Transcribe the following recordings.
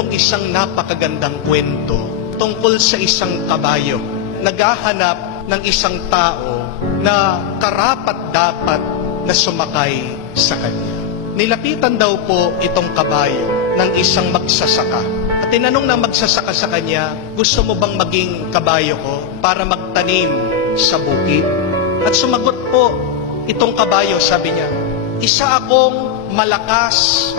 pong isang napakagandang kwento tungkol sa isang kabayo. Naghahanap ng isang tao na karapat-dapat na sumakay sa kanya. Nilapitan daw po itong kabayo ng isang magsasaka. At tinanong ng magsasaka sa kanya, gusto mo bang maging kabayo ko para magtanim sa bukid? At sumagot po itong kabayo, sabi niya, isa akong malakas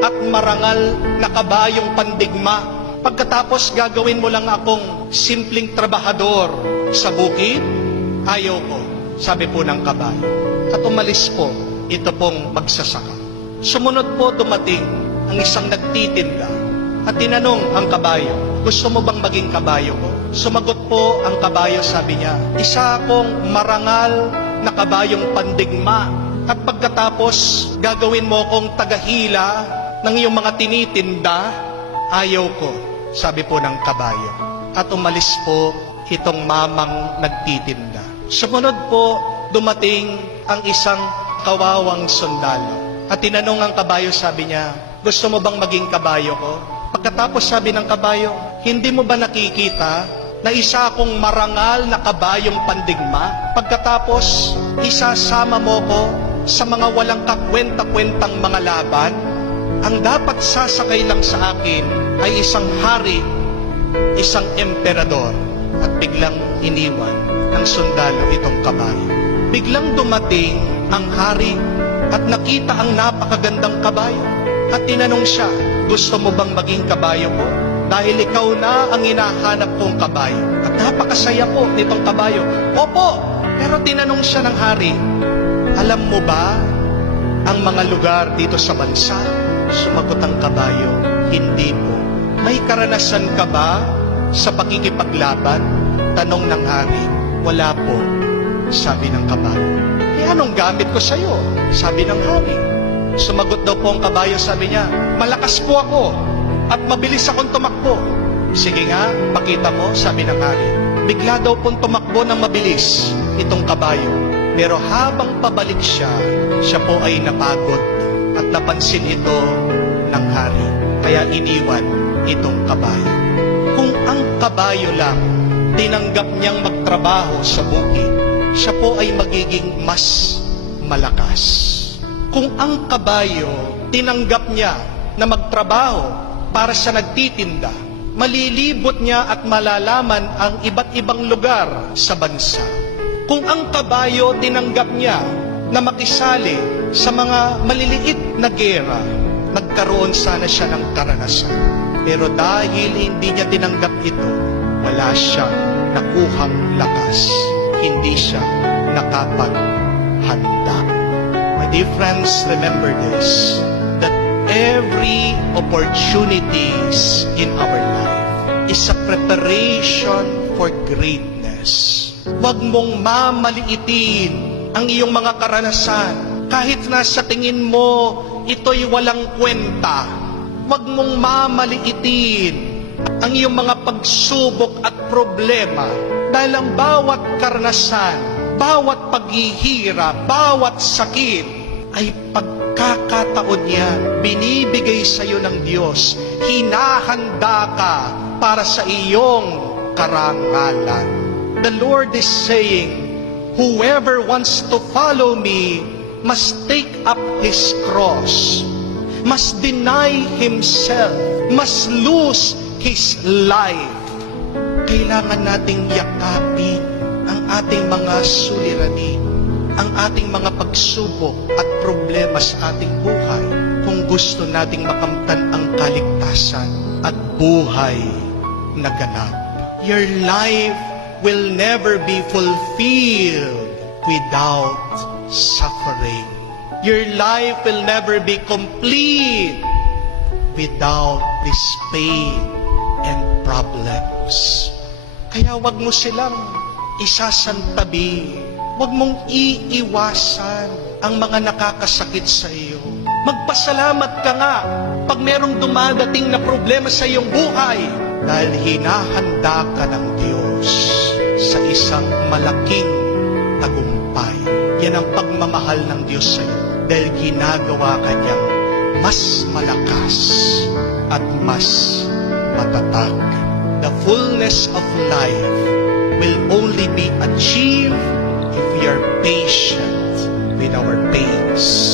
at marangal na kabayong pandigma. Pagkatapos gagawin mo lang akong simpleng trabahador sa bukid? Ayaw ko, sabi po ng kabayo. At umalis po ito pong magsasaka. Sumunod po dumating ang isang nagtitinda at tinanong ang kabayo, gusto mo bang maging kabayo ko? Sumagot po ang kabayo, sabi niya, isa akong marangal na kabayong pandigma. At pagkatapos gagawin mo akong tagahila ng iyong mga tinitinda? Ayaw ko, sabi po ng kabayo. At umalis po itong mamang nagtitinda. Sumunod po dumating ang isang kawawang sundalo. At tinanong ang kabayo, sabi niya, gusto mo bang maging kabayo ko? Pagkatapos sabi ng kabayo, hindi mo ba nakikita na isa akong marangal na kabayong pandigma? Pagkatapos, isasama mo ko sa mga walang kakwenta-kwentang mga laban? Ang dapat sasakay lang sa akin ay isang hari, isang emperador. At biglang iniwan ng sundalo itong kabayo. Biglang dumating ang hari at nakita ang napakagandang kabayo. At tinanong siya, gusto mo bang maging kabayo ko? Dahil ikaw na ang hinahanap kong kabayo. At napakasaya po nitong kabayo. Opo, pero tinanong siya ng hari, alam mo ba ang mga lugar dito sa bansa? Sumagot ang kabayo, hindi po. May karanasan ka ba sa pakikipaglaban? Tanong ng hari, wala po, sabi ng kabayo. Anong gamit ko sa iyo? Sabi ng hari. Sumagot daw po ang kabayo, sabi niya, malakas po ako at mabilis akong tumakbo. Sige nga, pakita mo, sabi ng hari. Bigla daw pong tumakbo ng mabilis itong kabayo. Pero habang pabalik siya po ay napagod at napansin ito ng hari. Kaya iniwan itong kabayo. Kung ang kabayo lang tinanggap niyang magtrabaho sa bukid, siya po ay magiging mas malakas. Kung ang kabayo tinanggap niya na magtrabaho para sa nagtitinda, malilibot niya at malalaman ang iba't ibang lugar sa bansa. Kung ang kabayo tinanggap niya na makisali sa mga maliliit na gera, nagkaroon sana siya ng karanasan. Pero dahil hindi niya tinanggap ito, wala siyang nakuhang lakas. Hindi siya nakapaghanda. My dear friends, remember this, that every opportunities in our life is a preparation for greatness. Huwag mong mamaliitin ang iyong mga karanasan. Kahit na sa tingin mo, ito'y walang kwenta. Huwag mong mamaliitin ang iyong mga pagsubok at problema. Dahil ang bawat karanasan, bawat paghihirap, bawat sakit, ay pagkakataon niya, binibigay sa iyo ng Diyos. Hinahanda ka para sa iyong karangalan. The Lord is saying, whoever wants to follow me must take up his cross, must deny himself, must lose his life. Kailangan nating yakapin ang ating mga suliranin, ang ating mga pagsubok at problema sa ating buhay kung gusto nating makamtan ang kaligtasan at buhay na ganap. Your life will never be fulfilled without suffering. Your life will never be complete without this pain and problems. Kaya wag mo silang isasantabi. Wag mong iiwasan ang mga nakakasakit sa iyo. Magpasalamat ka nga pag merong dumadating na problema sa iyong buhay dahil hinahanda ka ng Diyos sa isang malaking tagumpay. Yan ang pagmamahal ng Diyos sa iyo dahil ginagawa ka niyang mas malakas at mas matatag. The fullness of life will only be achieved if we are patient with our pains.